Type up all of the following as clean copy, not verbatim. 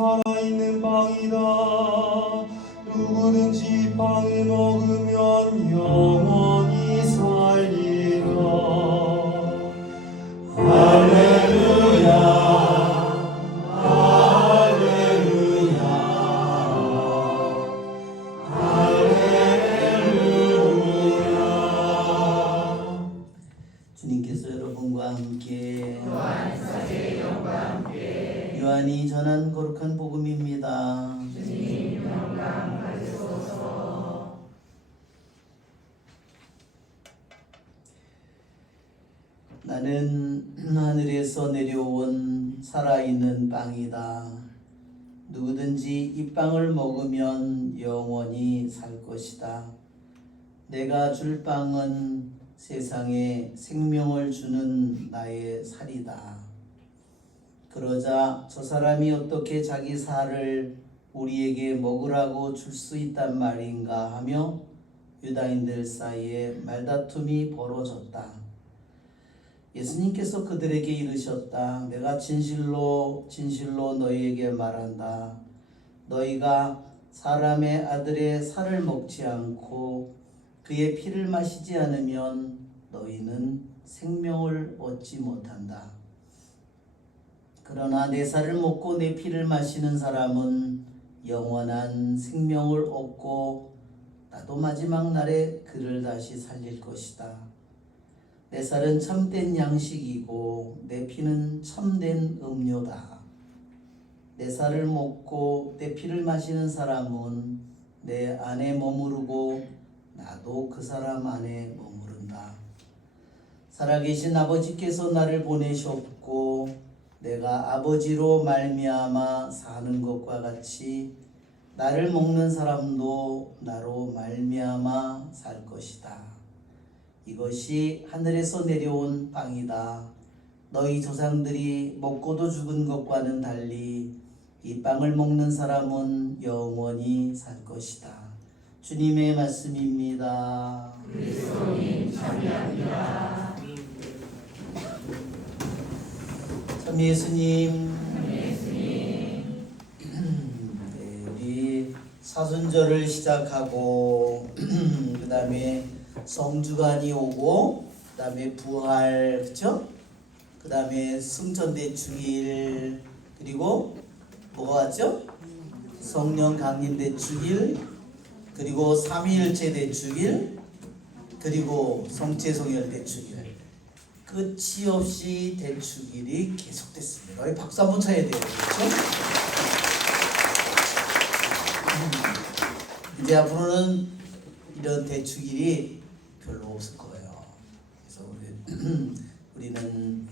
살아있는 빵이다. 누구든지 빵을 먹으면 영원히 살리라. 할렐루야, 할렐루야, 할렐루야. 주님께서 여러분과 함께 요한이 전한 거룩한 복음입니다. 주님 영광 받으소서. 나는 하늘에서 내려온 살아있는 빵이다. 누구든지 이 빵을 먹으면 영원히 살 것이다. 내가 줄 빵은 세상에 생명을 주는 나의 살이다. 그러자 저 사람이 어떻게 자기 살을 우리에게 먹으라고 줄 수 있단 말인가 하며 유다인들 사이에 말다툼이 벌어졌다. 예수님께서 그들에게 이르셨다. 내가 진실로 진실로 너희에게 말한다. 너희가 사람의 아들의 살을 먹지 않고 그의 피를 마시지 않으면 너희는 생명을 얻지 못한다. 그러나 내 살을 먹고 내 피를 마시는 사람은 영원한 생명을 얻고 나도 마지막 날에 그를 다시 살릴 것이다. 내 살은 참된 양식이고 내 피는 참된 음료다. 내 살을 먹고 내 피를 마시는 사람은 내 안에 머무르고 나도 그 사람 안에 머무른다. 살아계신 아버지께서 나를 보내셨고 내가 아버지로 말미암아 사는 것과 같이 나를 먹는 사람도 나로 말미암아 살 것이다. 이것이 하늘에서 내려온 빵이다. 너희 조상들이 먹고도 죽은 것과는 달리 이 빵을 먹는 사람은 영원히 살 것이다. 주님의 말씀입니다. 그리스도님 참여합니다. 참 예수님, 예수님. 네, 우리 사순절을 시작하고 그 다음에 성주간이 오고 그 다음에 부활, 그쵸? 그 다음에 승천대 주일, 그리고 뭐가 왔죠? 성령 강림대 주일, 그리고 삼위일체 대주일, 그리고 성체성혈 대주일. 끝이 없이 대축일이 계속됐습니다. 우리 박수 한번 쳐야 돼요. 그렇죠? 이제 앞으로는 이런 대축일이 별로 없을 거예요. 그래서 우리는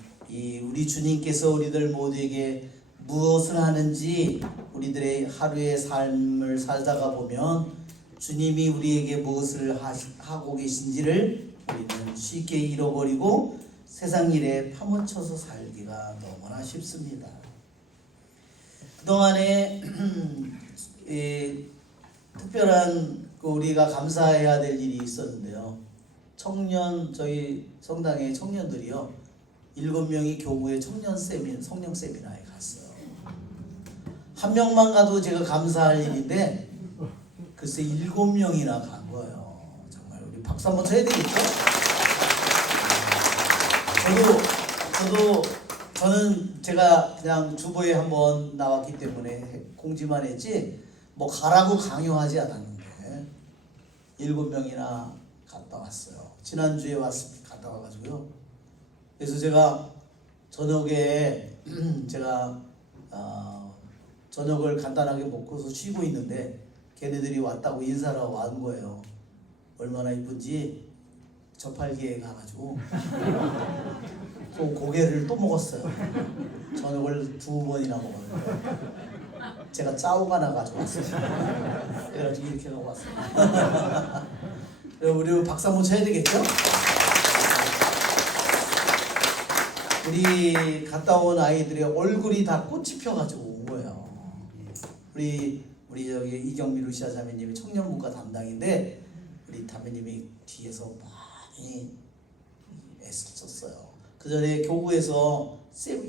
우리 주님께서 우리들 모두에게 무엇을 하는지 우리들의 하루의 삶을 살다가 보면 주님이 우리에게 무엇을 하고 계신지를 우리는 쉽게 잃어버리고 세상 일에 파묻혀서 살기가 너무나 쉽습니다. 그동안에 특별한 우리가 감사해야 될 일이 있었는데요. 저희 성당의 청년들이요, 7명이 교구의 성령 세미나에 갔어요. 한 명만 가도 제가 감사할 일인데 글쎄 7명이나 간 거예요. 정말 우리 박수 한번 쳐야 되겠죠? 저는 제가 그냥 주보에 한번 나왔기 때문에 공지만 했지 뭐 가라고 강요하지 않았는데 7명이나 갔다 왔어요. 지난주에 갔다 와가지고요. 그래서 제가 저녁에 저녁을 간단하게 먹고서 쉬고 있는데 걔네들이 왔다고 인사를 온 거예요. 얼마나 이쁜지 저팔계에 가가지고 또 고개를 또 먹었어요. 저녁을 2번이나 먹었는데 제가 짜오가 나가지고 왔어요. 그래가지고 이렇게 하고 왔어요. 우리 박수 한번 쳐야 되겠죠? 우리 갔다 온 아이들의 얼굴이 다 꽃이 펴가지고 온 거예요. 우리 저기 이경미 루시아 자매님이 청년문과 담당인데 우리 자매님이 뒤에서 많이 애썼어요. 그 전에 교구에서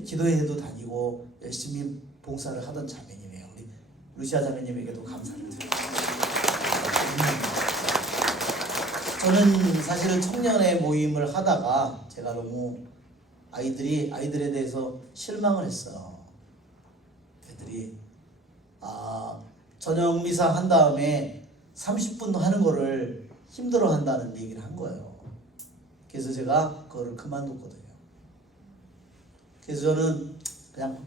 기도회도 다니고 열심히 봉사를 하던 자매님이에요. 루시아 자매님에게도 감사를 드립니다. 저는 사실은 청년의 모임을 하다가 제가 너무 아이들에 대해서 실망을 했어요. 애들이 저녁 미사 한 다음에 30분 하는 거를 힘들어 한다는 얘기를 한 거예요. 그래서 제가 그거를 그만뒀거든요. 그래서 저는 그냥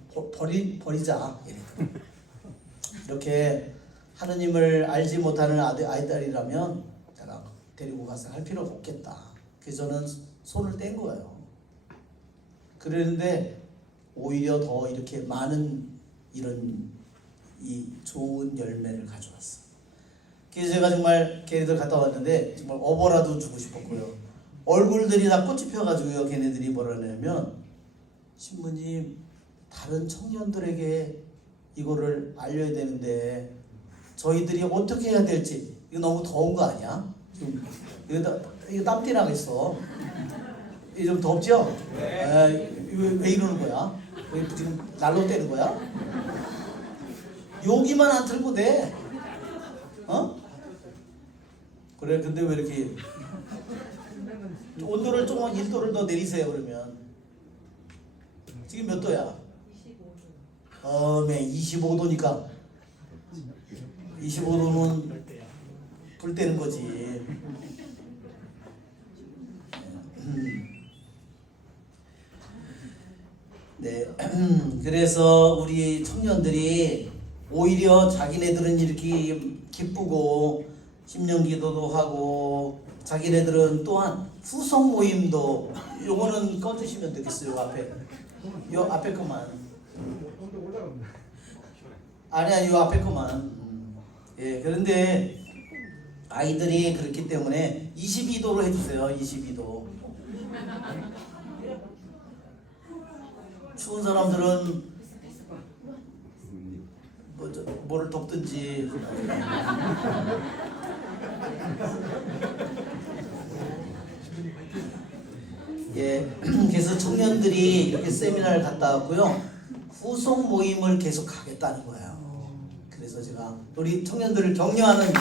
버리자 이렇게 하느님을 알지 못하는 아이들이라면 제가 데리고 가서 할 필요가 없겠다. 그래서 저는 손을 뗀 거예요. 그랬는데 오히려 더 이렇게 많은 이런 이 좋은 열매를 가져왔어. 그래서 제가 정말 걔네들 갔다 왔는데 정말 업어라도 주고 싶었고요. 얼굴들이 다 꽃이 펴가지고요. 걔네들이 뭐라 하냐면 신부님 다른 청년들에게 이거를 알려야 되는데 저희들이 어떻게 해야 될지 이거 너무 더운 거 아니야? 지금 이거 땀띠 나겠어. 이게 좀 덥죠? 왜 이러는 거야? 왜 지금 날로 떼는 거야? 여기만 안 틀고 돼. 그래 근데 왜 이렇게 온도를 조금 1도를 더 내리세요. 그러면 지금 몇 도야? 25도니까 25도는 불 때는 거지. 네. 그래서 우리 청년들이 오히려 자기네들은 이렇게 기쁘고 심령 기도도 하고 자기네들은 또한 후속 모임도 요거는 꺼주시면 되겠어요. 요 앞에 거만. 아니야 요 앞에 거만. 예 그런데 아이들이 그렇기 때문에 22도로 해주세요. 22도. 추운 사람들은 뭐를 덮든지. 예, 그래서 청년들이 이렇게 세미나를 갔다 왔고요. 후속 모임을 계속 하겠다는 거예요. 그래서 제가 우리 청년들을 격려하는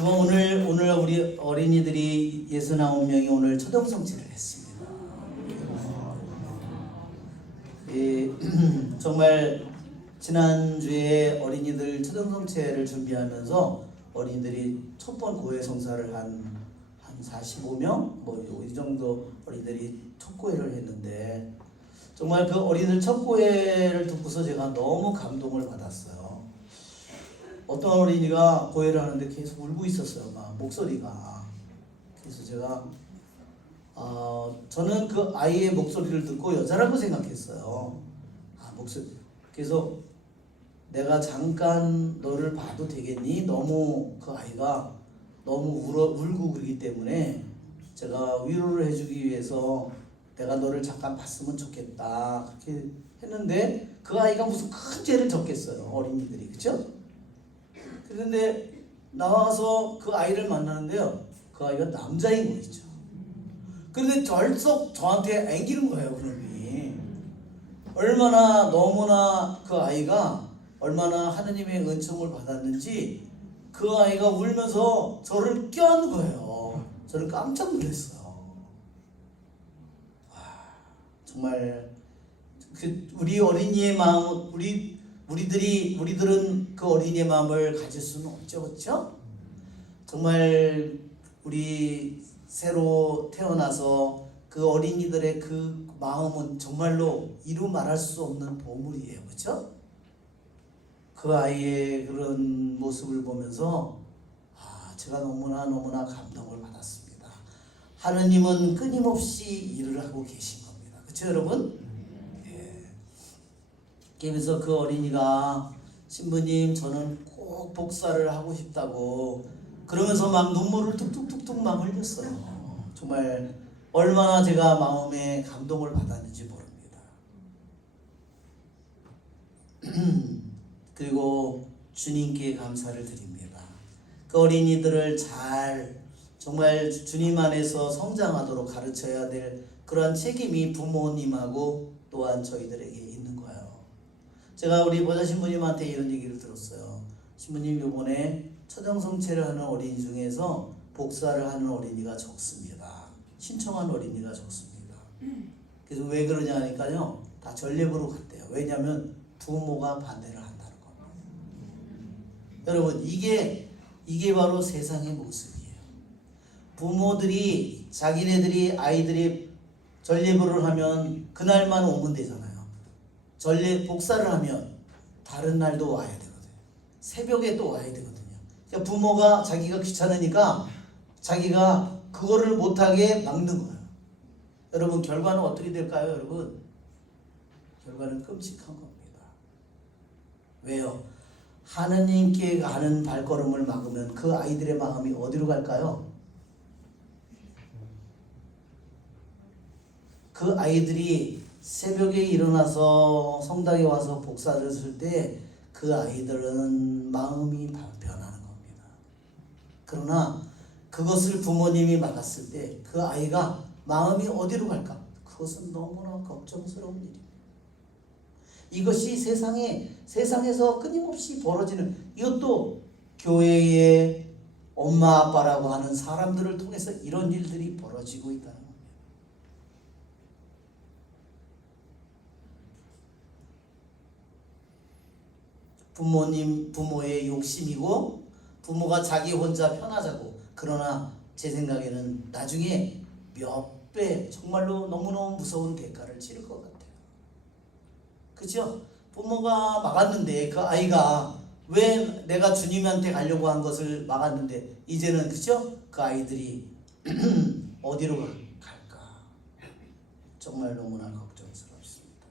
오늘 우리 어린이들이 69명이 오늘 초등성취를 했습니다. 예, 정말 지난주에 어린이들 초등성체를 준비하면서 어린이들이 첫 번 고해 성사를 한 45명 뭐 이 정도 어린이들이 첫 고해를 했는데 정말 그 어린이들 첫 고해를 듣고서 제가 너무 감동을 받았어요. 어떤 어린이가 고해를 하는데 계속 울고 있었어요. 막 목소리가. 그래서 제가 저는 그 아이의 목소리를 듣고 여자라고 생각했어요. 목소리. 그래서 내가 잠깐 너를 봐도 되겠니? 너무 그 아이가 너무 울고 그러기 때문에 제가 위로를 해주기 위해서 내가 너를 잠깐 봤으면 좋겠다 그렇게 했는데 그 아이가 무슨 큰 죄를 졌겠어요. 어린이들이. 그렇죠? 그런데 나와서 그 아이를 만나는데요. 그 아이가 남자인 거 있죠. 그런데 절썩 저한테 앵기는 거예요. 그놈이. 얼마나 너무나 그 아이가 얼마나 하느님의 은총을 받았는지 그 아이가 울면서 저를 껴안는 거예요. 저는 깜짝 놀랐어요. 정말 우리 어린이의 마음, 우리들은 그 어린이의 마음을 가질 수는 없죠, 그렇죠? 정말 우리 새로 태어나서 그 어린이들의 그 마음은 정말로 이루 말할 수 없는 보물이에요, 그렇죠? 그 아이의 그런 모습을 보면서 제가 너무나 감동을 받았습니다. 하느님은 끊임없이 일을 하고 계신 겁니다. 그렇죠, 여러분? 예. 그래서 그 어린이가 신부님 저는 꼭 복사를 하고 싶다고 그러면서 막 눈물을 뚝뚝뚝뚝 막 흘렸어요. 정말 얼마나 제가 마음에 감동을 받았는지 모릅니다. 그리고 주님께 감사를 드립니다. 그 어린이들을 정말 주님 안에서 성장하도록 가르쳐야 될 그러한 책임이 부모님하고 또한 저희들에게 있는 거예요. 제가 우리 보좌 신부님한테 이런 얘기를 들었어요. 신부님, 요번에 처정성체를 하는 어린이 중에서 복사를 하는 어린이가 적습니다. 신청한 어린이가 적습니다. 그래서 왜 그러냐 하니까요, 다 전례부로 갔대요. 왜냐하면 부모가 반대를 한다는 겁니다. 여러분, 이게 바로 세상의 모습이에요. 부모들이 자기네들이 아이들이 전례부를 하면 그날만 오면 되잖아요. 전례 복사를 하면 다른 날도 와야 되거든요. 새벽에 또 와야 되거든요. 그러니까 부모가 자기가 귀찮으니까 자기가 그거를 못하게 막는 거예요. 여러분, 결과는 어떻게 될까요, 여러분? 결과는 끔찍한 겁니다. 왜요? 하느님께 가는 발걸음을 막으면 그 아이들의 마음이 어디로 갈까요? 그 아이들이 새벽에 일어나서 성당에 와서 복사를 했을 때 그 아이들은 마음이 변하는 겁니다. 그러나 그것을 부모님이 막았을 때 그 아이가 마음이 어디로 갈까? 그것은 너무나 걱정스러운 일입니다. 이것이 세상에서 끊임없이 벌어지는, 이것도 교회의 엄마 아빠라고 하는 사람들을 통해서 이런 일들이 벌어지고 있다는 겁니다. 부모의 욕심이고, 부모가 자기 혼자 편하자고. 그러나 제 생각에는 나중에 몇 배 정말로 너무너무 무서운 대가를 치를 것 같아요. 그렇죠? 부모가 막았는데 그 아이가 왜 내가 주님한테 가려고 한 것을 막았는데 이제는, 그렇죠? 그 아이들이 어디로 갈까? 정말 너무나 걱정스럽습니다.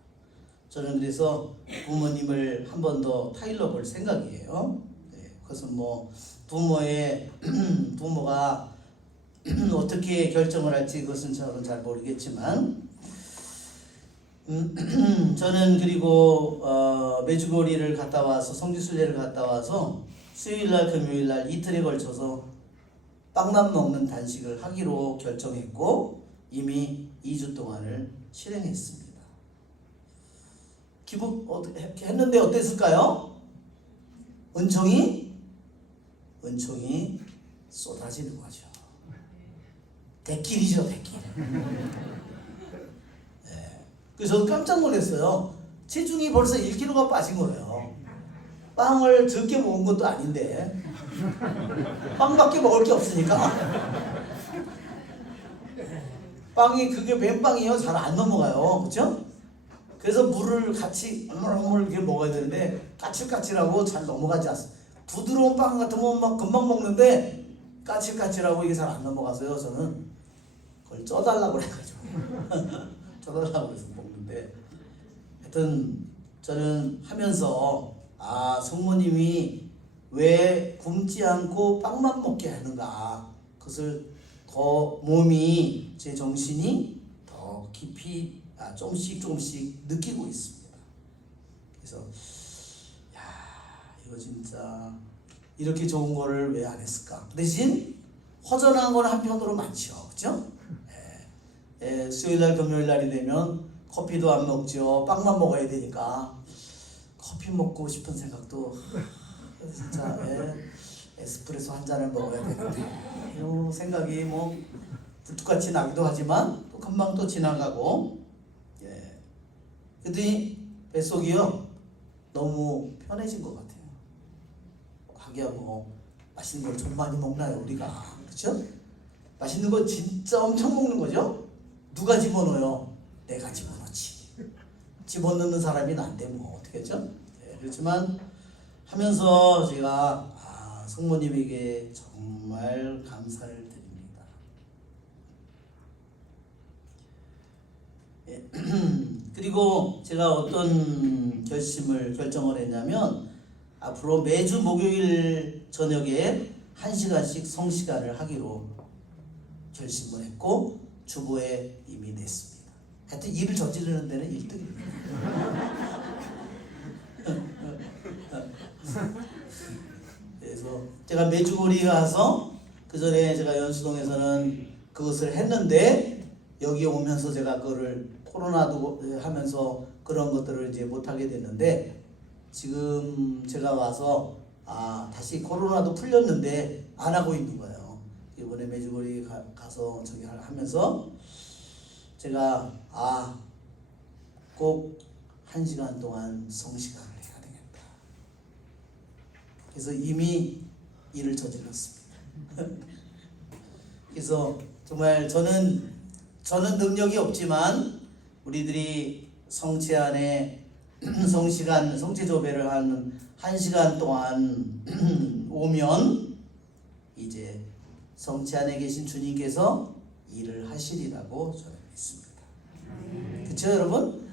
저는 그래서 부모님을 한 번 더 타일러 볼 생각이에요. 네, 그것은 뭐 부모가 어떻게 결정을 할지 그것은 저는 잘 모르겠지만, 저는 그리고 메주거리를 갔다 와서 성지순례를 갔다 와서 수요일날 금요일날 이틀에 걸쳐서 빵만 먹는 단식을 하기로 결정했고 이미 2주 동안을 실행했습니다. 기분 했는데 어땠을까요? 은총이 쏟아지는 거죠. 대길이죠, 대길. 네. 그래서 저도 깜짝 놀랐어요. 체중이 벌써 1kg가 빠진 거예요. 빵을 적게 먹은 것도 아닌데 빵밖에 먹을 게 없으니까. 빵이 그게 맨빵이에요. 잘 안 넘어가요. 그렇죠? 그래서 물을 같이 이렇게 먹어야 되는데 까칠까칠하고 잘 넘어가지 않습니다. 부드러운 빵 같으면 막 금방 먹는데 까칠까칠하고 이게 잘 안 넘어가서요. 저는 그걸 쪄달라고 그래가지고 쪄달라고 해서 먹는데, 하여튼 저는 하면서 성모님이 왜 굶지 않고 빵만 먹게 하는가, 그것을 더 몸이, 제 정신이 더 깊이 조금씩 느끼고 있습니다. 그래서 이거 진짜 이렇게 좋은 거를 왜 안 했을까? 대신 허전한 건 한편으로 많죠, 그렇죠? 수요일날 금요일날이 되면 커피도 안 먹죠. 빵만 먹어야 되니까 커피 먹고 싶은 생각도 진짜 에스프레소 한 잔을 먹어야 되는데 이런 생각이 뭐 불뚝같이 나기도 하지만 또 금방 또 지나가고. 그랬더니 뱃속이요 너무 편해진 것 같아요. 하기야 뭐 맛있는 걸 좀 많이 먹나요 우리가, 그렇죠? 맛있는 거 진짜 엄청 먹는 거죠. 누가 집어넣어요? 내가 집어넣지. 집어넣는 사람이 난데 뭐 어떻게죠? 그렇지만 하면서 제가 성모님에게 정말 감사를 드립니다. 그리고 제가 어떤 결정을 했냐면, 앞으로 매주 목요일 저녁에 1시간씩 성시간을 하기로 결심을 했고 주보에 이미 냈습니다. 하여튼 일을 저지르는 데는 1등입니다. 그래서 제가 메주거리 가서 그 전에 제가 연수동에서는 그것을 했는데 여기 오면서 제가 그거를 코로나도 하면서 그런 것들을 이제 못하게 됐는데 지금 제가 와서 다시 코로나도 풀렸는데 안 하고 있는 거예요. 이번에 메주거리 가서 저기 하면서 제가 꼭 1시간 동안 성시간을 해야 되겠다. 그래서 이미 일을 저질렀습니다. 그래서 정말 저는 능력이 없지만 우리들이 성체 안에 성시간 성체조배를 한 1시간 동안 오면 이제 성체 안에 계신 주님께서 일을 하시리라고 저는 믿습니다. 그렇죠 여러분?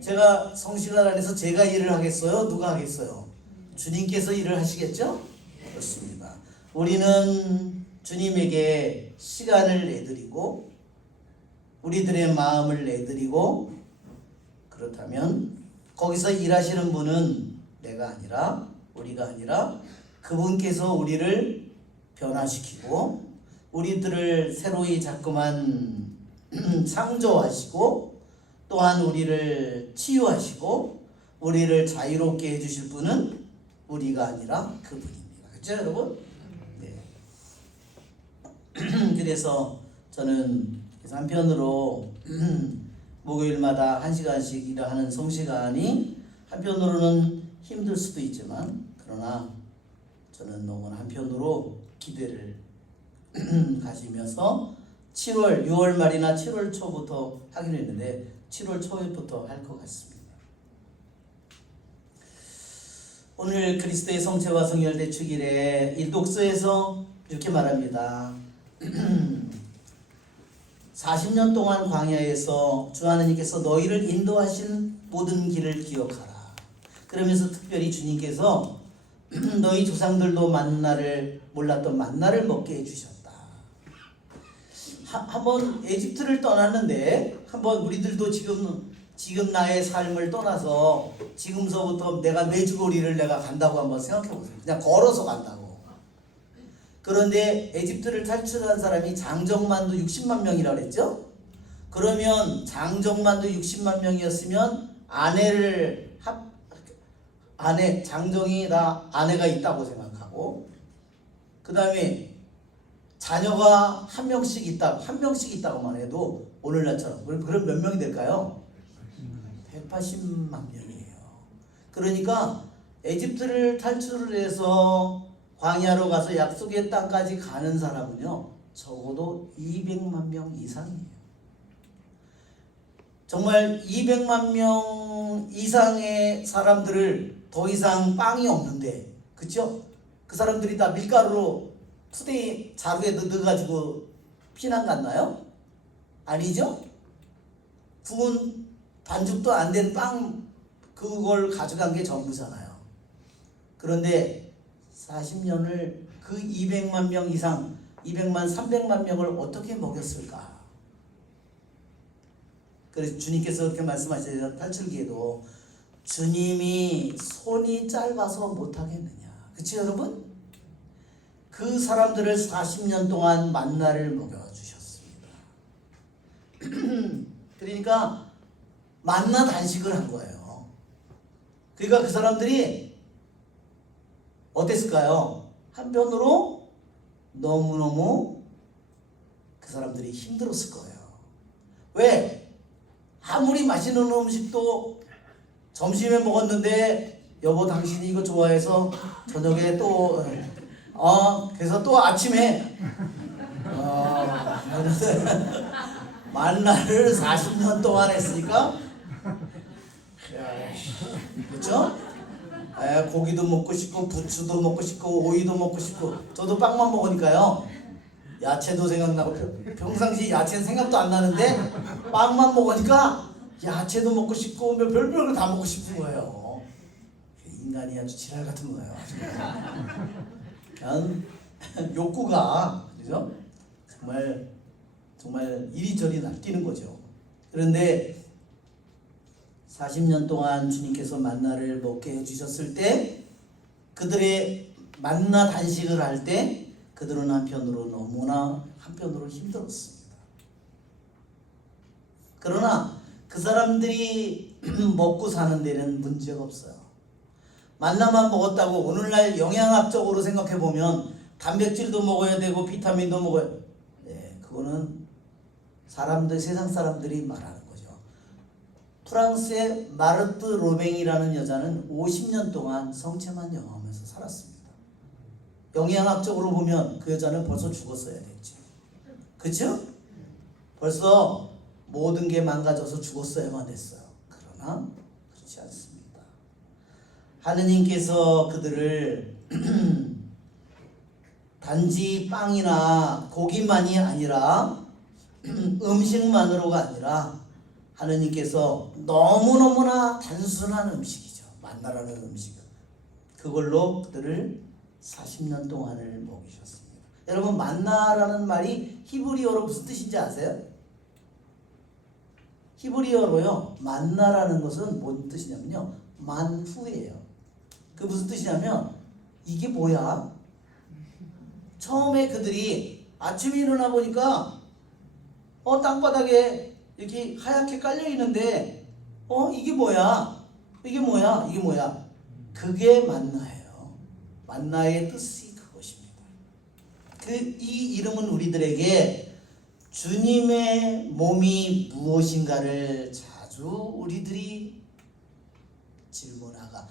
제가 성시간 안에서 제가 일을 하겠어요? 누가 하겠어요? 주님께서 일을 하시겠죠? 그렇습니다. 우리는 주님에게 시간을 내드리고 우리들의 마음을 내드리고 그렇다면 거기서 일하시는 분은 내가 아니라 우리가 아니라 그분께서 우리를 변화시키고 우리들을 새로이 자꾸만 창조하시고 또한 우리를 치유하시고 우리를 자유롭게 해주실 분은 우리가 아니라 그분입니다. 그렇죠 여러분? 네. 그래서 저는 한편으로 목요일마다 1시간씩 일을 하는 성시간이 한편으로는 힘들 수도 있지만 그러나 저는 너무나 한편으로 기대를 가지면서 6월 말이나 7월 초부터 하기로 했는데 7월 초부터 할 것 같습니다. 오늘 그리스도의 성체와 성혈대 축일에 이 독서에서 이렇게 말합니다. 40년 동안 광야에서 주 하나님께서 너희를 인도하신 모든 길을 기억하라. 그러면서 특별히 주님께서 너희 조상들도 만나를 몰랐던 만나를 먹게 해주셨다. 한번 에집트를 떠났는데 한번 우리들도 지금 나의 삶을 떠나서 지금서부터 내가 메주거리를 내가 간다고 한번 생각해 보세요. 그냥 걸어서 간다고. 그런데 에집트를 탈출한 사람이 장정만도 60만 명이라고 그랬죠? 그러면 장정만도 60만 명이었으면 장정이 다 아내가 있다고 생각하고 그 다음에 자녀가 한 명씩 있다고만 해도 오늘날처럼 그럼 몇 명이 될까요? 180만 명이에요. 그러니까 에집트를 탈출을 해서 광야로 가서 약속의 땅까지 가는 사람은요 적어도 200만 명 이상이에요. 정말 200만 명 이상의 사람들을 더 이상 빵이 없는데 그쵸? 그 사람들이 다 밀가루로 푸대에 자루에 넣어가지고 피난 갔나요? 아니죠? 구운 반죽도 안 된 빵 그걸 가져간 게 전부잖아요. 그런데 40년을 그 200만 명 이상 200만 300만 명을 어떻게 먹였을까? 그래서 주님께서 그렇게 말씀하시죠. 탈출기에도 주님이 손이 짧아서 못하겠느냐. 그치 여러분? 그 사람들을 40년 동안 만나를 먹여주셨습니다. 그러니까 만나 단식을 한 거예요. 그러니까 그 사람들이 어땠을까요? 한편으로 너무너무 그 사람들이 힘들었을 거예요. 왜? 아무리 맛있는 음식도 점심에 먹었는데 여보 당신이 이거 좋아해서 저녁에 또 그래서 또 아침에 만나를 40년 동안 했으니까 그렇죠? 고기도 먹고 싶고 부추도 먹고 싶고 오이도 먹고 싶고 저도 빵만 먹으니까요 야채도 생각나고 평상시 야채는 생각도 안 나는데 빵만 먹으니까 야채도 먹고 싶고 별별 다 먹고 싶은 거예요. 인간이 아주 지랄 같은 거예요. 그냥 욕구가 그죠? 정말 이리저리 날뛰는 거죠. 그런데 40년 동안 주님께서 만나를 먹게 해주셨을 때 그들의 만나 단식을 할 때 그들은 한편으로 힘들었습니다. 그러나 그 사람들이 먹고 사는 데는 문제가 없어요. 만나만 먹었다고 오늘날 영양학적으로 생각해 보면 단백질도 먹어야 되고 비타민도 먹어야 돼. 네, 그거는 사람들 세상 사람들이 말하는 거죠. 프랑스의 마르트 로뱅이라는 여자는 50년 동안 성체만 영하면서 살았습니다. 영양학적으로 보면 그 여자는 벌써 죽었어야 됐죠. 그렇죠? 벌써 모든 게 망가져서 죽었어야만 했어요. 그러나 그렇지 않습니다. 하느님께서 그들을 단지 빵이나 고기만이 아니라 음식만으로가 아니라 하느님께서 너무너무나 단순한 음식이죠. 만나라는 음식은. 그걸로 그들을 40년 동안을 먹이셨습니다. 여러분 만나라는 말이 히브리어로 무슨 뜻인지 아세요? 히브리어로요. 만나라는 것은 뭔 뜻이냐면요. 만후예요. 그 무슨 뜻이냐면 이게 뭐야? 처음에 그들이 아침에 일어나 보니까 땅바닥에 이렇게 하얗게 깔려 있는데 이게 뭐야? 이게 뭐야? 이게 뭐야? 그게 만나예요. 만나의 뜻이 그것입니다. 이 이름은 우리들에게 주님의 몸이 무엇인가를 자주 우리들이 질문하가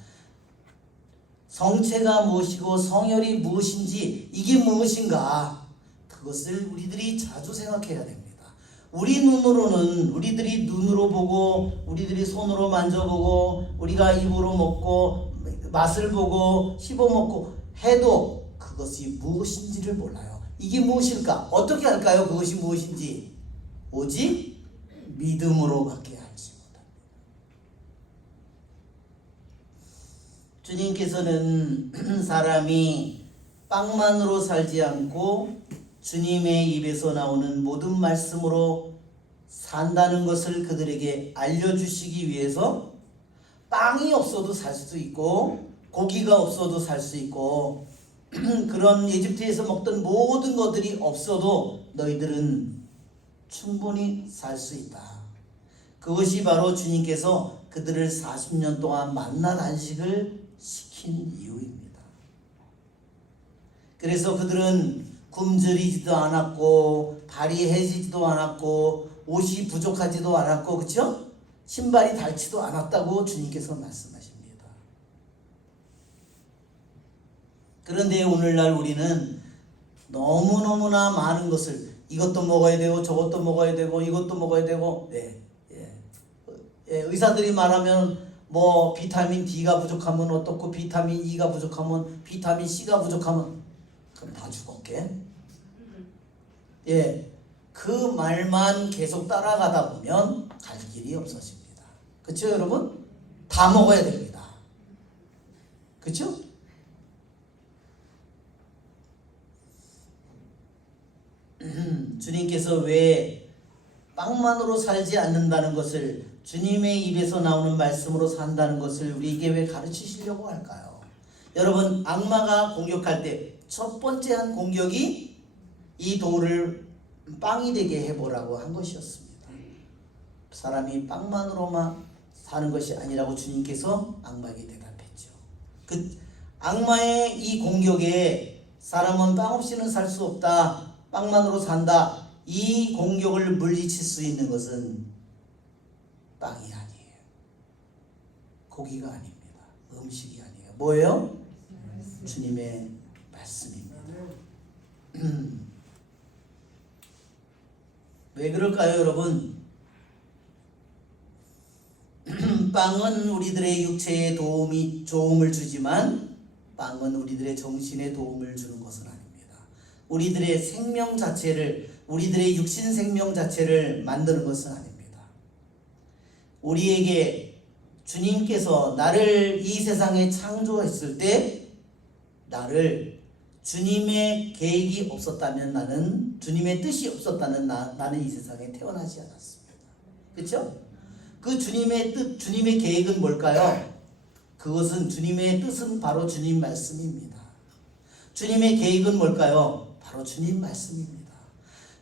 성체가 무엇이고 성혈이 무엇인지 이게 무엇인가 그것을 우리들이 자주 생각해야 됩니다. 우리 눈으로는 우리들이 눈으로 보고 우리들이 손으로 만져보고 우리가 입으로 먹고 맛을 보고 씹어먹고 해도 그것이 무엇인지를 몰라요. 이게 무엇일까? 어떻게 할까요? 그것이 무엇인지 오직 믿음으로밖에 알지 못합니다. 주님께서는 사람이 빵만으로 살지 않고 주님의 입에서 나오는 모든 말씀으로 산다는 것을 그들에게 알려주시기 위해서 빵이 없어도 살 수 있고 고기가 없어도 살 수 있고 그런 이집트에서 먹던 모든 것들이 없어도 너희들은 충분히 살 수 있다. 그것이 바로 주님께서 그들을 40년 동안 만나 단식을 시킨 이유입니다. 그래서 그들은 굶주리지도 않았고 발이 해지지도 않았고 옷이 부족하지도 않았고 그렇죠? 신발이 닳지도 않았다고 주님께서 말씀하십니다. 그런데 오늘날 우리는 너무너무나 많은 것을 이것도 먹어야 되고 저것도 먹어야 되고 이것도 먹어야 되고 의사들이 말하면 뭐 비타민 D가 부족하면 어떻고 비타민 E가 부족하면 비타민 C가 부족하면 그럼 다 죽었게? 그 말만 계속 따라가다 보면 갈 길이 없어집니다. 그렇죠 여러분? 다 먹어야 됩니다. 그렇죠? 주님께서 왜 빵만으로 살지 않는다는 것을 주님의 입에서 나오는 말씀으로 산다는 것을 우리에게 왜 가르치시려고 할까요? 여러분 악마가 공격할 때 첫 번째 한 공격이 이 돌을 빵이 되게 해보라고 한 것이었습니다. 사람이 빵만으로만 사는 것이 아니라고 주님께서 악마에게 대답했죠. 그 악마의 이 공격에 사람은 빵 없이는 살 수 없다. 빵만으로 산다. 이 공격을 물리칠 수 있는 것은 빵이 아니에요. 고기가 아닙니다. 음식이 아니에요. 뭐예요? 주님의 말씀입니다. 왜 그럴까요, 여러분? 빵은 우리들의 육체에 도움을 주지만 빵은 우리들의 정신에 도움을 주는 것은 아닙니다. 우리들의 생명 자체를, 우리들의 육신 생명 자체를 만드는 것은 아닙니다. 우리에게 주님께서 나를 이 세상에 창조했을 때 나를 주님의 계획이 없었다면 나는, 주님의 뜻이 없었다면 나는 이 세상에 태어나지 않았습니다. 그렇죠? 그 주님의 뜻, 주님의 계획은 뭘까요? 그것은 주님의 뜻은 바로 주님 말씀입니다. 주님의 계획은 뭘까요? 바로 주님 말씀입니다.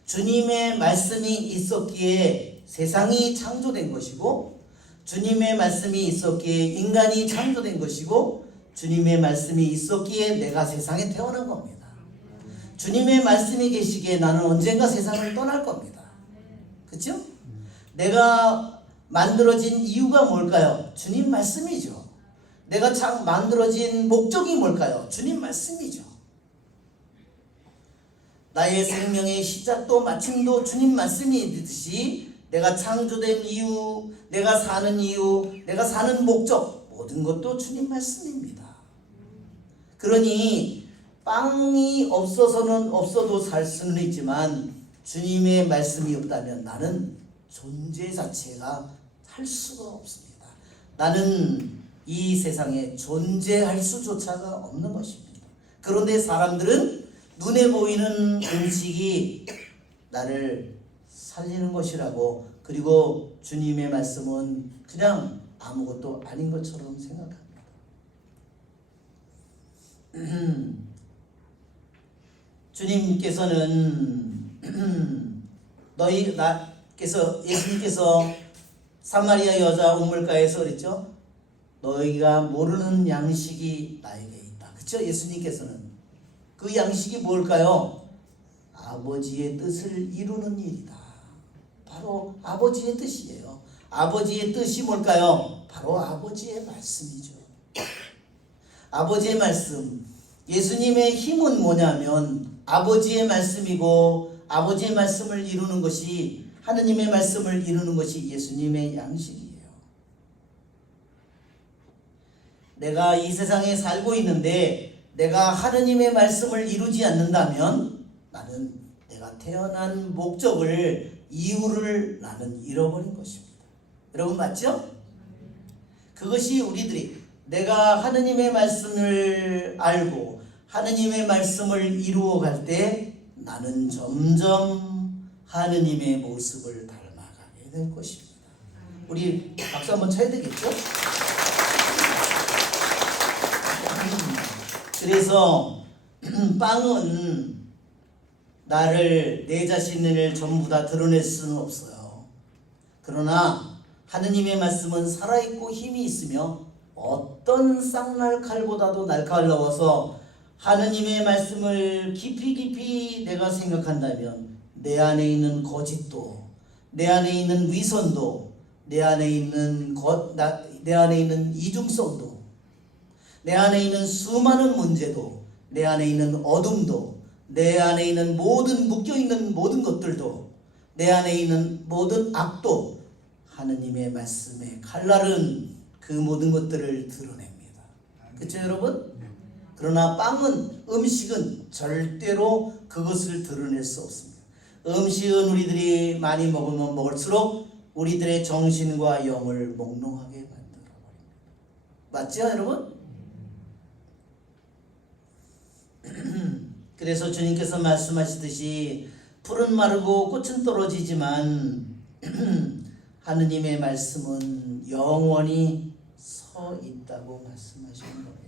주님의 말씀이 있었기에 세상이 창조된 것이고 주님의 말씀이 있었기에 인간이 창조된 것이고 주님의 말씀이 있었기에 내가 세상에 태어난 겁니다. 주님의 말씀이 계시기에 나는 언젠가 세상을 떠날 겁니다. 그렇죠? 내가 만들어진 이유가 뭘까요? 주님 말씀이죠. 내가 참 만들어진 목적이 뭘까요? 주님 말씀이죠. 나의 생명의 시작도 마침도 주님 말씀이듯이 내가 창조된 이유, 내가 사는 이유, 내가 사는 목적 모든 것도 주님 말씀입니다. 그러니 빵이 없어도 살 수는 있지만 주님의 말씀이 없다면 나는 존재 자체가 할 수가 없습니다. 나는 이 세상에 존재할 수조차가 없는 것입니다. 그런데 사람들은 눈에 보이는 음식이 나를 살리는 것이라고, 그리고 주님의 말씀은 그냥 아무것도 아닌 것처럼 생각합니다. 주님께서는 예수님께서 사마리아 여자 우물가에서 그랬죠. 너희가 모르는 양식이 나에게 있다. 그렇죠? 예수님께서는 그 양식이 뭘까요? 아버지의 뜻을 이루는 일이다. 바로 아버지의 뜻이에요. 아버지의 뜻이 뭘까요? 바로 아버지의 말씀이죠. 아버지의 말씀. 예수님의 힘은 뭐냐면 아버지의 말씀이고, 아버지의 말씀을 이루는 것이, 하느님의 말씀을 이루는 것이 예수님의 양식이에요. 내가 이 세상에 살고 있는데 내가 하느님의 말씀을 이루지 않는다면 나는 내가 태어난 목적을, 이유를 나는 잃어버린 것입니다. 여러분 맞죠? 그것이 우리들이 내가 하느님의 말씀을 알고 하느님의 말씀을 이루어 갈 때 나는 점점 하느님의 모습을 닮아가게 될 것입니다. 우리 박수 한번 쳐야 되겠죠? 그래서 빵은 나를, 내 자신을 전부 다 드러낼 수는 없어요. 그러나 하느님의 말씀은 살아있고 힘이 있으며 어떤 쌍날 칼보다도 날카로워서 하느님의 말씀을 깊이 내가 생각한다면 내 안에 있는 거짓도, 내 안에 있는 위선도, 내 안에 있는 이중성도, 내 안에 있는 수많은 문제도, 내 안에 있는 어둠도, 내 안에 있는 모든 묶여있는 모든 것들도, 내 안에 있는 모든 악도 하느님의 말씀의 칼날은 그 모든 것들을 드러냅니다. 그렇죠 여러분? 그러나 빵은, 음식은 절대로 그것을 드러낼 수 없습니다. 음식은 우리들이 많이 먹으면 먹을수록 우리들의 정신과 영을 몽롱하게 만들어버립니다. 맞죠 여러분? 그래서 주님께서 말씀하시듯이 풀은 마르고 꽃은 떨어지지만 하느님의 말씀은 영원히 서 있다고 말씀하시는 겁니다.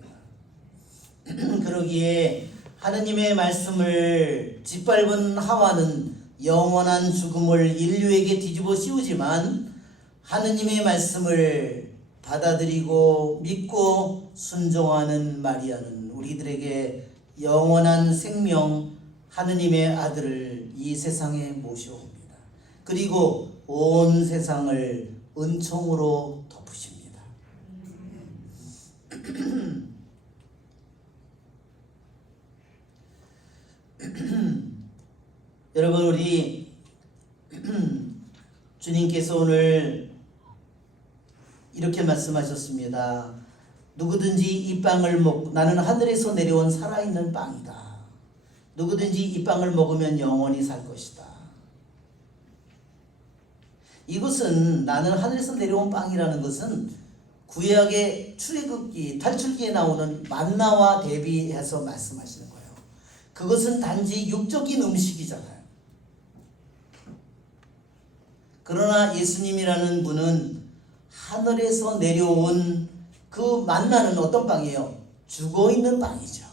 그러기에 하느님의 말씀을 짓밟은 하와는 영원한 죽음을 인류에게 뒤집어 씌우지만 하느님의 말씀을 받아들이고 믿고 순종하는 마리아는 우리들에게 영원한 생명, 하느님의 아들을 이 세상에 모셔옵니다. 그리고 온 세상을 은총으로 덮으십니다. 여러분 우리 주님께서 오늘 이렇게 말씀하셨습니다. 누구든지 이 빵을 먹고, 나는 하늘에서 내려온 살아있는 빵이다. 누구든지 이 빵을 먹으면 영원히 살 것이다. 이것은, 나는 하늘에서 내려온 빵이라는 것은 구약의 출애굽기, 탈출기에 나오는 만나와 대비해서 말씀하시는 거예요. 그것은 단지 육적인 음식이잖아요. 그러나 예수님이라는 분은 하늘에서 내려온 그 만나는 어떤 빵이에요? 죽어있는 빵이죠.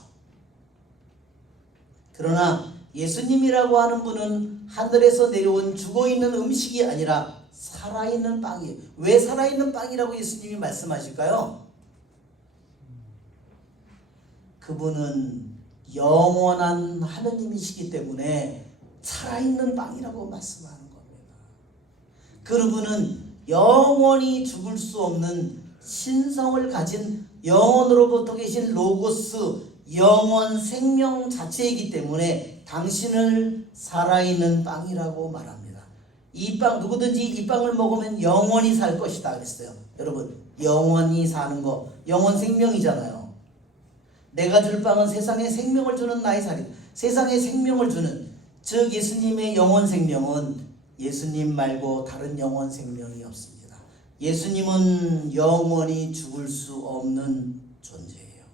그러나 예수님이라고 하는 분은 하늘에서 내려온 죽어있는 음식이 아니라 살아있는 빵이에요. 왜 살아있는 빵이라고 예수님이 말씀하실까요? 그분은 영원한 하느님이시기 때문에 살아있는 빵이라고 말씀하는 겁니다. 그분은 영원히 죽을 수 없는 신성을 가진 영원으로부터 계신 로고스 영원 생명 자체이기 때문에 당신을 살아있는 빵이라고 말합니다. 이 빵, 누구든지 이 빵을 먹으면 영원히 살 것이다 그랬어요. 여러분, 영원히 사는 거, 영원 생명이잖아요. 내가 줄 빵은 세상에 생명을 주는 나의 살이, 세상에 생명을 주는, 즉 예수님의 영원 생명은 예수님 말고 다른 영원 생명이 없습니다. 예수님은 영원히 죽을 수 없는 존재예요.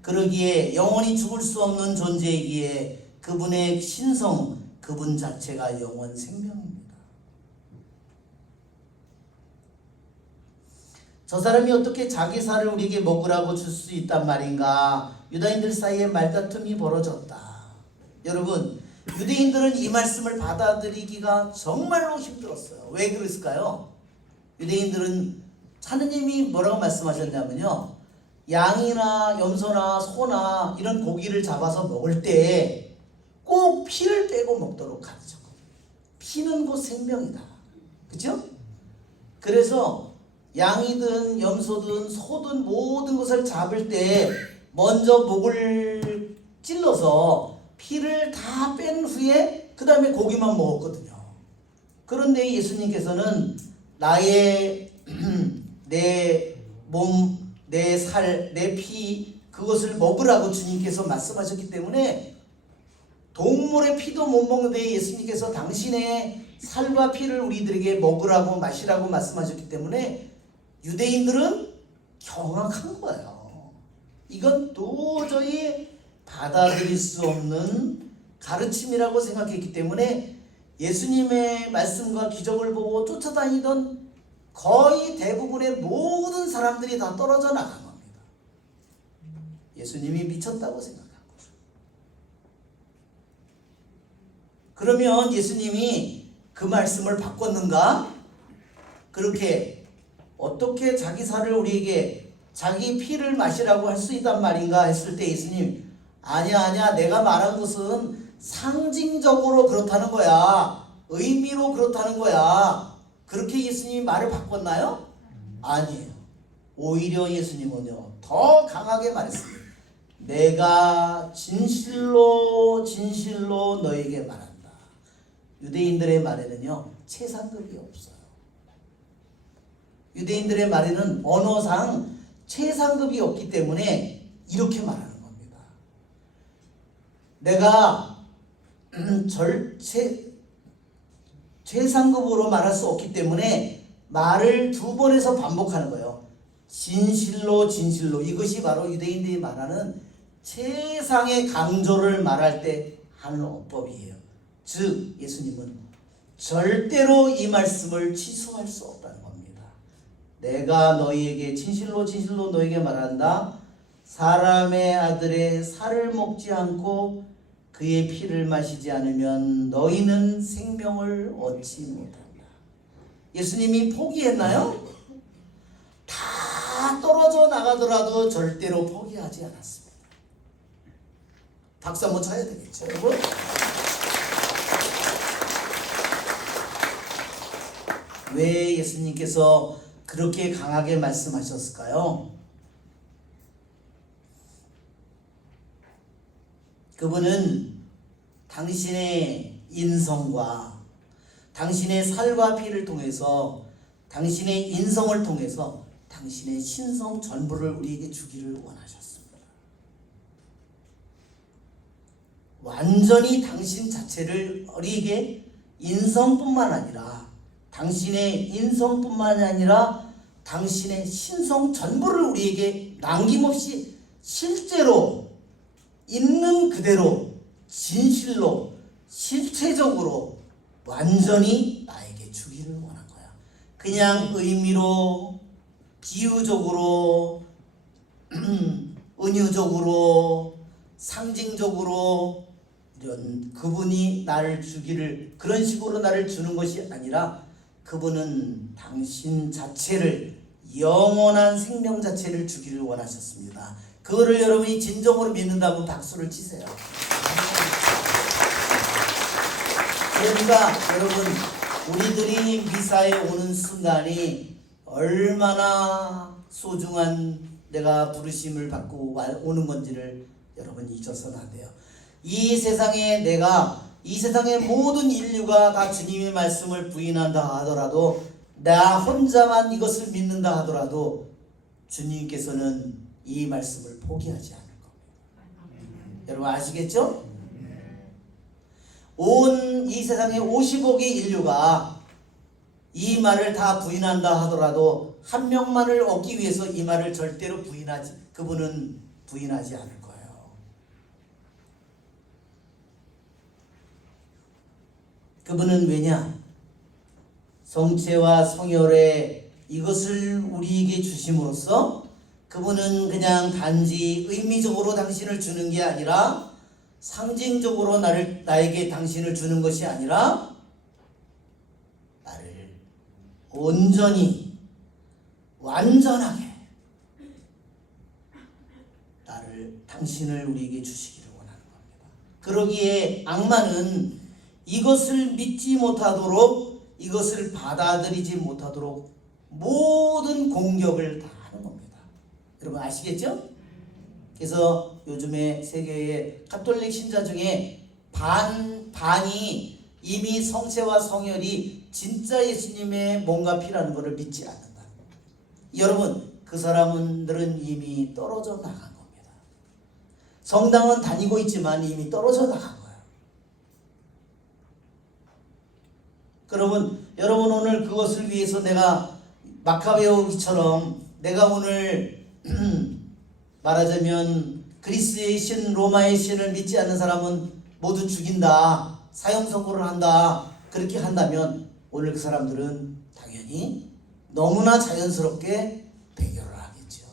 그러기에 영원히 죽을 수 없는 존재이기에 그분의 신성, 그분 자체가 영원 생명입니다. 저 사람이 어떻게 자기 살을 우리에게 먹으라고 줄 수 있단 말인가? 유다인들 사이에 말다툼이 벌어졌다. 여러분, 유대인들은 이 말씀을 받아들이기가 정말로 힘들었어요. 왜 그랬을까요? 유대인들은 하느님이 뭐라고 말씀하셨냐면요, 양이나 염소나 소나 이런 고기를 잡아서 먹을 때 꼭 피를 빼고 먹도록 가르쳤거든요. 피는 곧 생명이다. 그렇죠? 그래서 양이든 염소든 소든 모든 것을 잡을 때 먼저 목을 찔러서 피를 다 뺀 후에 그 다음에 고기만 먹었거든요. 그런데 예수님께서는 나의 내 몸, 내 살, 내 피, 그것을 먹으라고 주님께서 말씀하셨기 때문에 동물의 피도 못 먹는데 예수님께서 당신의 살과 피를 우리들에게 먹으라고 마시라고 말씀하셨기 때문에 유대인들은 경악한 거예요. 이건 도저히 받아들일 수 없는 가르침이라고 생각했기 때문에 예수님의 말씀과 기적을 보고 쫓아다니던 거의 대부분의 모든 사람들이 다 떨어져 나간 겁니다. 예수님이 미쳤다고 생각한 거죠. 그러면 예수님이 그 말씀을 바꿨는가? 그렇게 어떻게 자기 살을 우리에게 자기 피를 마시라고 할 수 있단 말인가 했을 때 예수님, 아니야, 내가 말한 것은 상징적으로 그렇다는 거야, 의미로 그렇다는 거야. 그렇게 예수님이 말을 바꿨나요? 아니에요. 오히려 예수님은요, 더 강하게 말했습니다. 내가 진실로 너에게 말한다. 유대인들의 말에는요, 최상급이 없어요. 유대인들의 말에는 언어상 최상급이 없기 때문에 이렇게 말하는 겁니다. 내가 최상급으로 말할 수 없기 때문에 말을 두 번에서 반복하는 거예요. 진실로. 이것이 바로 유대인들이 말하는 최상의 강조를 말할 때 하는 어법이에요. 즉 예수님은 절대로 이 말씀을 취소할 수 없다는 겁니다. 내가 너희에게 진실로 너희에게 말한다. 사람의 아들의 살을 먹지 않고 그의 피를 마시지 않으면 너희는 생명을 얻지 못한다. 예수님이 포기했나요? 다 떨어져 나가더라도 절대로 포기하지 않았습니다. 박수 한번 쳐야 되겠죠, 여러분? 왜 예수님께서 그렇게 강하게 말씀하셨을까요? 그분은 당신의 인성과 당신의 살과 피를 통해서, 당신의 인성을 통해서 당신의 신성 전부를 우리에게 주기를 원하셨습니다. 완전히 당신 자체를 우리에게, 인성뿐만 아니라 당신의 인성뿐만 아니라 당신의 신성 전부를 우리에게 남김없이 실제로 있는 그대로 진실로 실체적으로 완전히 나에게 주기를 원한 거야. 그냥 의미로, 비유적으로, 은유적으로, 상징적으로 이런 그분이 나를 주기를, 그런 식으로 나를 주는 것이 아니라 그분은 당신 자체를 영원한 생명 자체를 주기를 원하셨습니다. 그거를 여러분이 진정으로 믿는다면 박수를 치세요. 그러니까 여러분 우리들이 미사에 오는 순간이 얼마나 소중한 내가 부르심을 받고 오는 건지를 여러분이 잊어서는 안 돼요. 이 세상의 모든 인류가 다 주님의 말씀을 부인한다 하더라도 나 혼자만 이것을 믿는다 하더라도 주님께서는 이 말씀을 포기하지 않을 겁니다. 여러분 아시겠죠? 온 이 세상의 50억의 인류가 이 말을 다 부인한다 하더라도 한 명만을 얻기 위해서 이 말을 절대로 그분은 부인하지 않을 거예요. 그분은 왜냐? 성체와 성혈의 이것을 우리에게 주심으로써 그분은 그냥 단지 의미적으로 당신을 주는 게 아니라 상징적으로 나에게 당신을 주는 것이 아니라 나를 온전히 완전하게 당신을 우리에게 주시기를 원하는 겁니다. 그러기에 악마는 이것을 믿지 못하도록 이것을 받아들이지 못하도록 모든 공격을 다 하는 겁니다. 여러분 아시겠죠? 그래서 요즘에 세계의 가톨릭 신자 중에 반이 이미 성체와 성혈이 진짜 예수님의 몸과 피라는 것을 믿지 않는다. 여러분 그 사람들은 이미 떨어져 나간 겁니다. 성당은 다니고 있지만 이미 떨어져 나간 거예요. 그러면 여러분 오늘 그것을 위해서 내가 마카베오기처럼 내가 오늘 말하자면 그리스의 신 로마의 신을 믿지 않는 사람은 모두 죽인다 사형 선고를 한다 그렇게 한다면 오늘 그 사람들은 당연히 너무나 자연스럽게 배교를 하겠죠.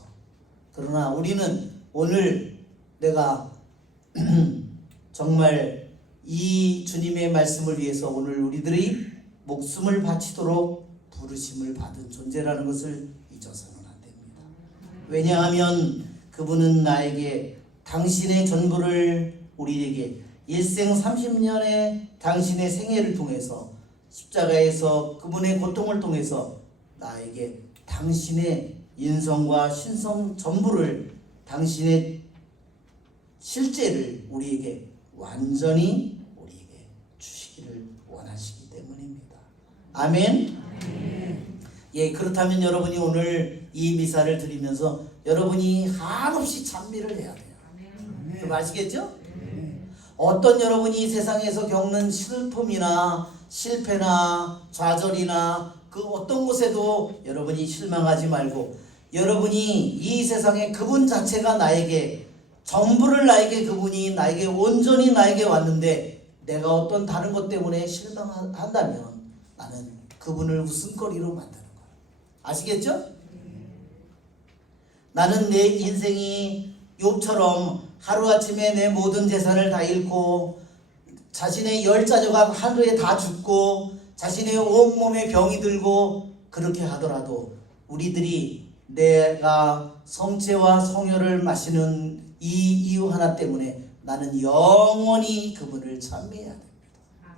그러나 우리는 오늘 내가 정말 이 주님의 말씀을 위해서 오늘 우리들이 목숨을 바치도록 부르심을 받은 존재라는 것을 잊어서는 안 됩니다. 왜냐하면 그분은 나에게 당신의 전부를 우리에게 일생 30년의 당신의 생애를 통해서 십자가에서 그분의 고통을 통해서 나에게 당신의 인성과 신성 전부를 당신의 실제를 우리에게 완전히 우리에게 주시기를 원하시기 때문입니다. 아멘. 예, 그렇다면 여러분이 오늘 이 미사를 드리면서 여러분이 한없이 찬미를 해야 돼요. 좀 아시겠죠? 어떤 여러분이 세상에서 겪는 슬픔이나 실패나 좌절이나 그 어떤 곳에도 여러분이 실망하지 말고 여러분이 이 세상에 그분 자체가 나에게 전부를 나에게 그분이 나에게 온전히 나에게 왔는데 내가 어떤 다른 것 때문에 실망한다면 나는 그분을 웃음거리로 만드는 거예요. 아시겠죠? 나는 내 인생이 욥처럼 하루아침에 내 모든 재산을 다 잃고 자신의 10자녀가 하루에 다 죽고 자신의 온몸에 병이 들고 그렇게 하더라도 우리들이 내가 성체와 성혈을 마시는 이 이유 하나 때문에 나는 영원히 그분을 찬미해야 됩니다.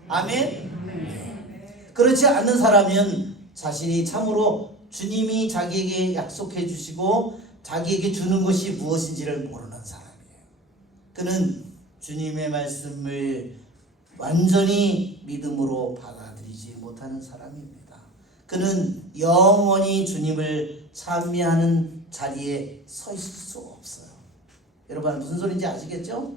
아멘? 네. 그렇지 않는 사람은 자신이 참으로 주님이 자기에게 약속해 주시고 자기에게 주는 것이 무엇인지를 모르는 사람이에요. 그는 주님의 말씀을 완전히 믿음으로 받아들이지 못하는 사람입니다. 그는 영원히 주님을 찬미하는 자리에 서 있을 수 없어요. 여러분 무슨 소리인지 아시겠죠?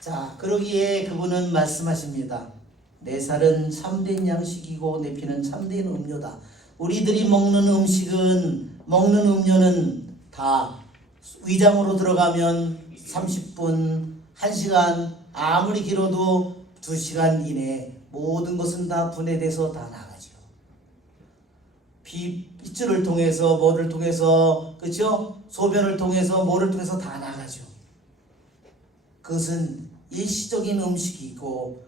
자, 그러기에 그분은 말씀하십니다. 내 살은 참된 양식이고 내 피는 참된 음료다. 우리들이 먹는 음료는 다 위장으로 들어가면 30분, 1시간, 아무리 길어도 2시간 이내에 모든 것은 다 분해돼서 다 나가죠. 핏줄을 통해서 뭐를 통해서 그렇죠? 소변을 통해서 뭐를 통해서 다 나가죠. 그것은 일시적인 음식이고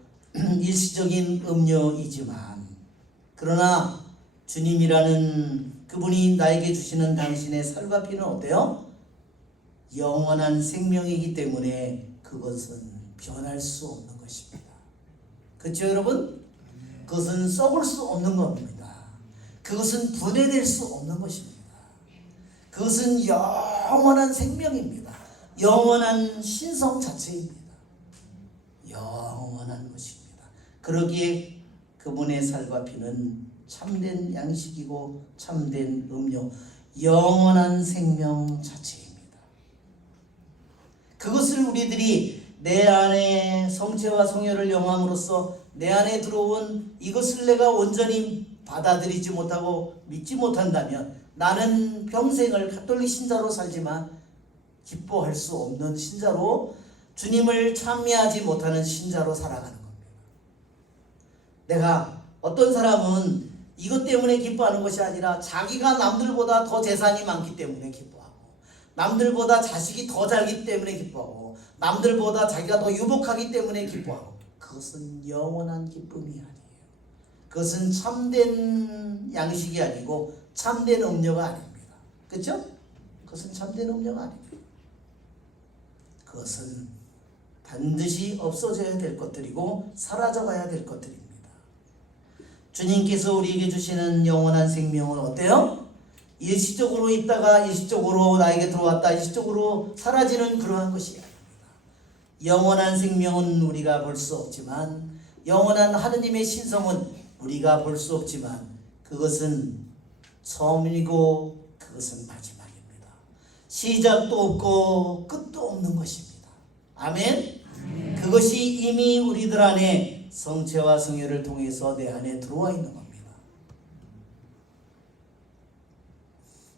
일시적인 음료이지만 그러나 주님이라는 그분이 나에게 주시는 당신의 살과 피는 어때요? 영원한 생명이기 때문에 그것은 변할 수 없는 것입니다. 그렇죠 여러분? 그것은 썩을 수 없는 겁니다. 그것은 분해될 수 없는 것입니다. 그것은 영원한 생명입니다. 영원한 신성 자체입니다. 영원한 것입니다. 그러기에 그분의 살과 피는 참된 양식이고 참된 음료, 영원한 생명 자체입니다. 그것을 우리들이 내 안에 성체와 성혈을 영함으로써 내 안에 들어온 이것을 내가 온전히 받아들이지 못하고 믿지 못한다면 나는 평생을 가톨릭 신자로 살지만 기뻐할 수 없는 신자로, 주님을 찬미하지 못하는 신자로 살아가는 겁니다. 내가 어떤 사람은 이것 때문에 기뻐하는 것이 아니라 자기가 남들보다 더 재산이 많기 때문에 기뻐하고, 남들보다 자식이 더 잘기 때문에 기뻐하고, 남들보다 자기가 더 유복하기 때문에 기뻐하고, 그것은 영원한 기쁨이 아니에요. 그것은 참된 양식이 아니고 참된 음료가 아닙니다. 그렇죠? 그것은 참된 음료가 아닙니다. 그것은 반드시 없어져야 될 것들이고 사라져가야 될 것들입니다. 주님께서 우리에게 주시는 영원한 생명은 어때요? 일시적으로 있다가 일시적으로 나에게 들어왔다 일시적으로 사라지는 그러한 것이 아닙니다. 영원한 생명은 우리가 볼 수 없지만, 영원한 하느님의 신성은 우리가 볼 수 없지만, 그것은 처음이고 그것은 마지막입니다. 시작도 없고 끝도 없는 것입니다. 아멘? 그것이 이미 우리들 안에 성체와 성혈을 통해서 내 안에 들어와 있는 겁니다.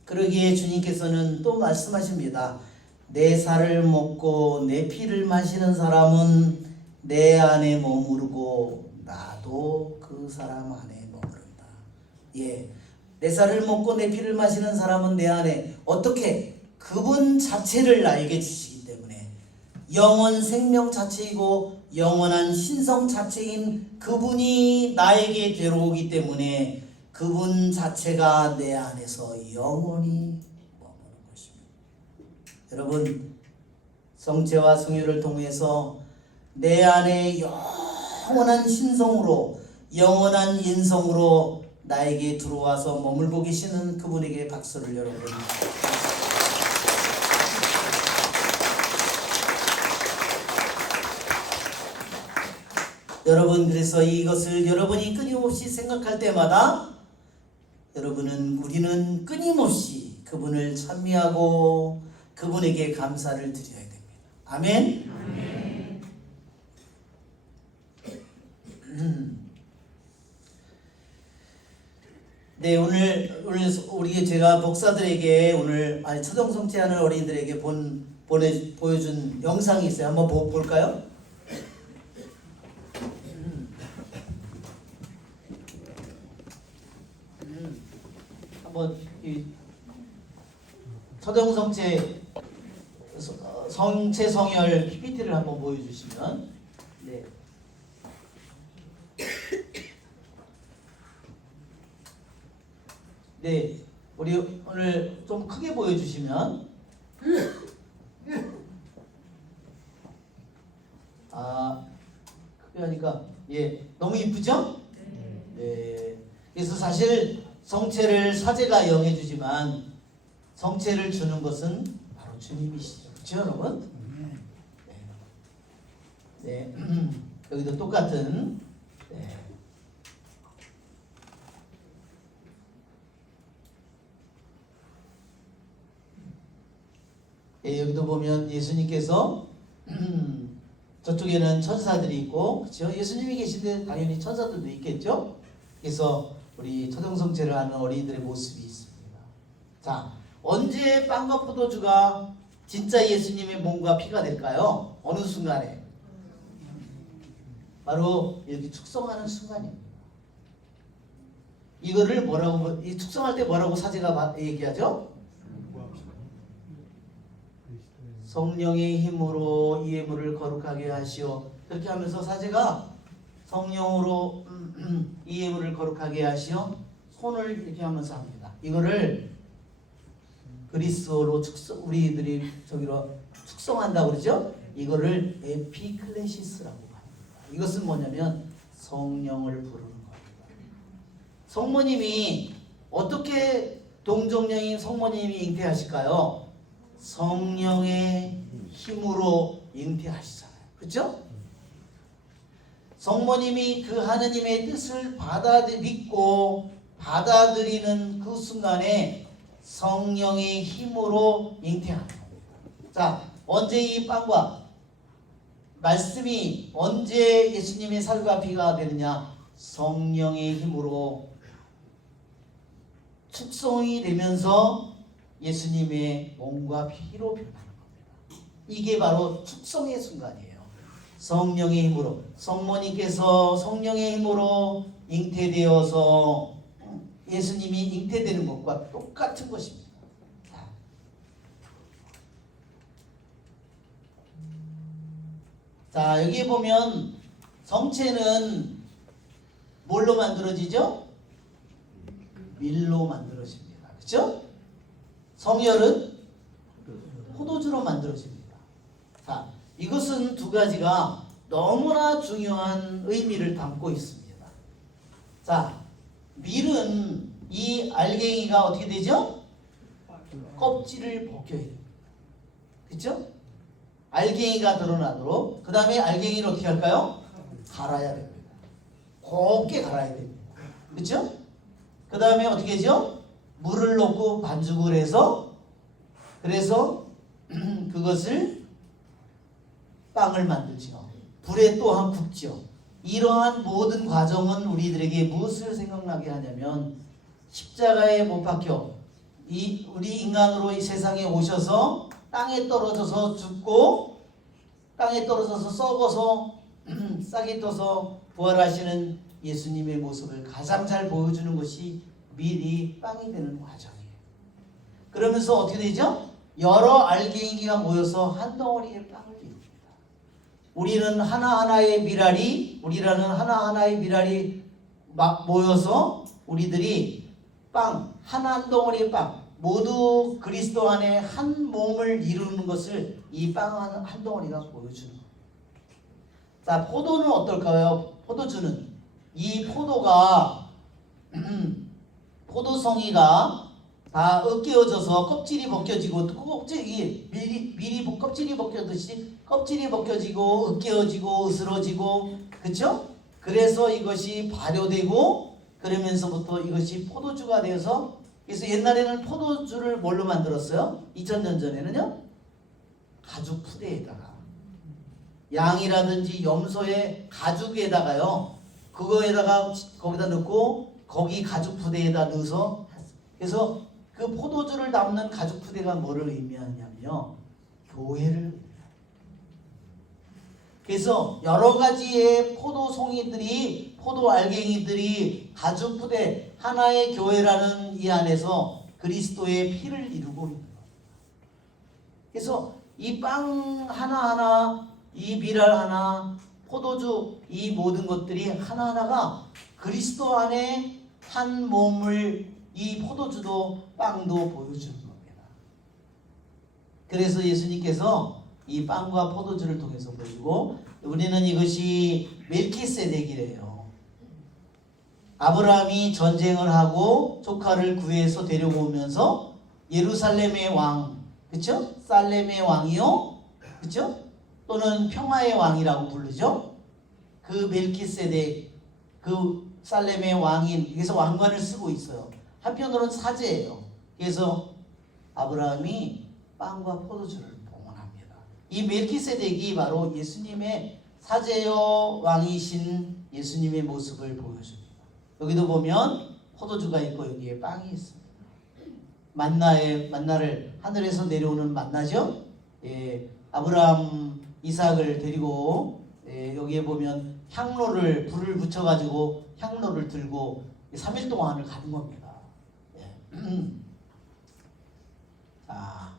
그러기에 주님께서는 또 말씀하십니다. 내 살을 먹고 내 피를 마시는 사람은 내 안에 머무르고 나도 그 사람 안에 머무른다. 예, 내 살을 먹고 내 피를 마시는 사람은 내 안에 어떻게? 그분 자체를 나에게 주시기 때문에, 영원 생명 자체이고 영원한 신성 자체인 그분이 나에게 들어오기 때문에 그분 자체가 내 안에서 영원히 머무는 것입니다. 여러분, 성체와 성혈을 통해서 내 안에 영원한 신성으로, 영원한 인성으로 나에게 들어와서 머물고 계시는 그분에게 박수를 여러분. 여러분, 그래서 이것을 여러분이 끊임없이 생각할 때마다 우리는 끊임없이 그분을 찬미하고 그분에게 감사를 드려야 됩니다. 아멘? 네, 오늘 제가 목사들에게 초정성체하는 어린이들에게 보여준 영상이 있어요. 한번 볼까요? 한번 이 초정성체 성체 성혈 PPT를 한번 보여주시면, 네. 네, 우리 오늘 좀 크게 보여주시면, 크게 하니까 너무 이쁘죠? 네. 그래서 사실 성체를 사제가 영해주지만 성체를 주는 것은 바로 주님이시죠, 그렇죠, 여러분? 네. 여기도 똑같은. 네. 여기도 보면 예수님께서 저쪽에는 천사들이 있고, 그렇죠? 예수님이 계신데 당연히 천사들도 있겠죠? 그래서 우리 초정성체를 하는 어린이들의 모습이 있습니다. 자, 언제 빵과 포도주가 진짜 예수님의 몸과 피가 될까요? 어느 순간에? 바로 이렇게 축성하는 순간입니다. 이거를 이 축성할 때 뭐라고 사제가 얘기하죠? 성령의 힘으로 이 예물을 거룩하게 하시오. 그렇게 하면서 사제가 성령으로 이 예물을 거룩하게 하시어 손을 이렇게 하면서 합니다. 이거를 그리스어로 우리들이 저기로 축성한다고 그러죠? 이거를 에피클레시스라고 합니다. 이것은 뭐냐면 성령을 부르는 겁니다. 성모님이 어떻게 동정녀인 성모님이 잉태하실까요? 성령의 힘으로 잉태하시잖아요. 그렇죠? 성모님이 그 하느님의 뜻을 믿고 받아들이는 그 순간에 성령의 힘으로 잉태하는 겁니다. 자, 언제 이 빵과 말씀이 언제 예수님의 살과 피가 되느냐? 성령의 힘으로 축성이 되면서 예수님의 몸과 피로 변하는 겁니다. 이게 바로 축성의 순간이에요. 성령의 힘으로, 성모님께서 성령의 힘으로 잉태되어서 예수님이 잉태되는 것과 똑같은 것입니다. 자, 여기 보면 성체는 뭘로 만들어지죠? 밀로 만들어집니다. 그렇죠? 성혈은 포도주로 만들어집니다. 자, 이것은 두 가지가 너무나 중요한 의미를 담고 있습니다. 자, 밀은 이 알갱이가 어떻게 되죠? 껍질을 벗겨야 됩니다. 그렇죠? 알갱이가 드러나도록. 그 다음에 알갱이를 어떻게 할까요? 갈아야 됩니다. 곱게 갈아야 됩니다. 그렇죠? 그 다음에 어떻게 하죠? 물을 넣고 반죽을 해서 그래서 그것을 빵을 만들죠. 불에 또한 굽죠. 이러한 모든 과정은 우리들에게 무엇을 생각나게 하냐면 십자가에 못 박혀 우리 인간으로 이 세상에 오셔서 땅에 떨어져서 죽고 땅에 떨어져서 썩어서 싹이 떠서 부활하시는 예수님의 모습을 가장 잘 보여주는 것이 밀이 빵이 되는 과정이에요. 그러면서 어떻게 되죠? 여러 알갱이가 모여서 한 덩어리의 빵을 이룹니다. 우리는 하나하나의 밀알이 모여서 우리들이 빵, 한 덩어리의 빵, 모두 그리스도 안에 한 몸을 이루는 것을 이 빵 한 덩어리가 보여주는 겁니다. 자, 포도는 어떨까요? 포도주는 이 포도가 포도송이가 다 으깨어져서 껍질이 벗겨지고 밀이 껍질이 벗겨듯이 껍질이 벗겨지고 으깨어지고 으스러지고 그렇죠? 그래서 이것이 발효되고 그러면서부터 이것이 포도주가 되어서 그래서 옛날에는 포도주를 뭘로 만들었어요? 2000년 전에는요? 가죽 푸대에다가 양이라든지 염소의 가죽에다가요 그거에다가 거기다 넣고 거기 가죽 푸대에다 넣어서 그래서 그 포도주를 담는 가죽 푸대가 뭐를 의미하냐면요 교회를 그래서 여러 가지의 포도송이들이 포도 알갱이들이 가죽 푸대 하나의 교회라는 이 안에서 그리스도의 피를 이루고 있는 겁니다. 그래서 이 빵 하나하나 이 밀알 하나 포도주 이 모든 것들이 하나하나가 그리스도 안에 한 몸을 이 포도주도 빵도 보여주는 겁니다. 그래서 예수님께서 이 빵과 포도주를 통해서 보이고 우리는 이것이 멜키세덱이래요. 아브라함이 전쟁을 하고 조카를 구해서 데려오면서 예루살렘의 왕, 그렇죠? 살렘의 왕이요, 그렇죠? 또는 평화의 왕이라고 부르죠. 그 멜키세덱, 그 살렘의 왕인, 그래서 왕관을 쓰고 있어요. 한편으로는 사제예요. 그래서 아브라함이 빵과 포도주를 봉헌합니다. 이 멜키세덱이 바로 예수님의 사제여 왕이신 예수님의 모습을 보여줍니다. 여기도 보면 포도주가 있고 여기에 빵이 있습니다. 만나를 하늘에서 내려오는 만나죠. 예, 아브라함 이삭을 데리고 여기에 보면 향로를 불을 붙여가지고 향로를 들고 3일 동안을 가는 겁니다. 자,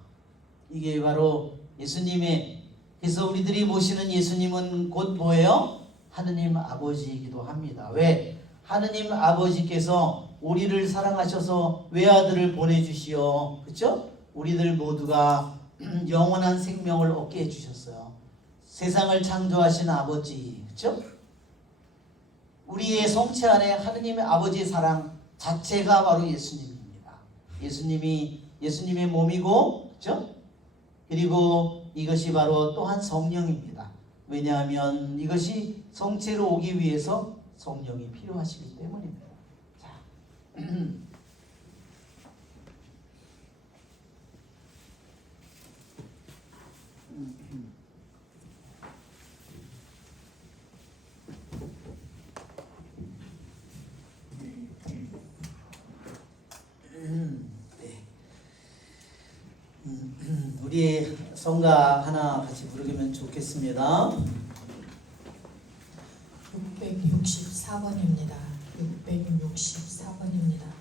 이게 바로 예수님의 그래서 우리들이 모시는 예수님은 곧 뭐예요? 하느님 아버지이기도 합니다. 왜? 하느님 아버지께서 우리를 사랑하셔서 외아들을 보내주시어, 그렇죠? 우리들 모두가 영원한 생명을 얻게 해주셨어요. 세상을 창조하신 아버지, 그렇죠? 우리의 성체 안에 하느님의 아버지의 사랑 자체가 바로 예수님입니다. 예수님의 몸이고, 그렇죠? 그리고 이것이 바로 또한 성령입니다. 왜냐하면 이것이 성체로 오기 위해서 성령이 필요하시기 때문입니다. 자, 네. 우리 성가 하나 같이 부르면 좋겠습니다. 664번입니다. 664번입니다.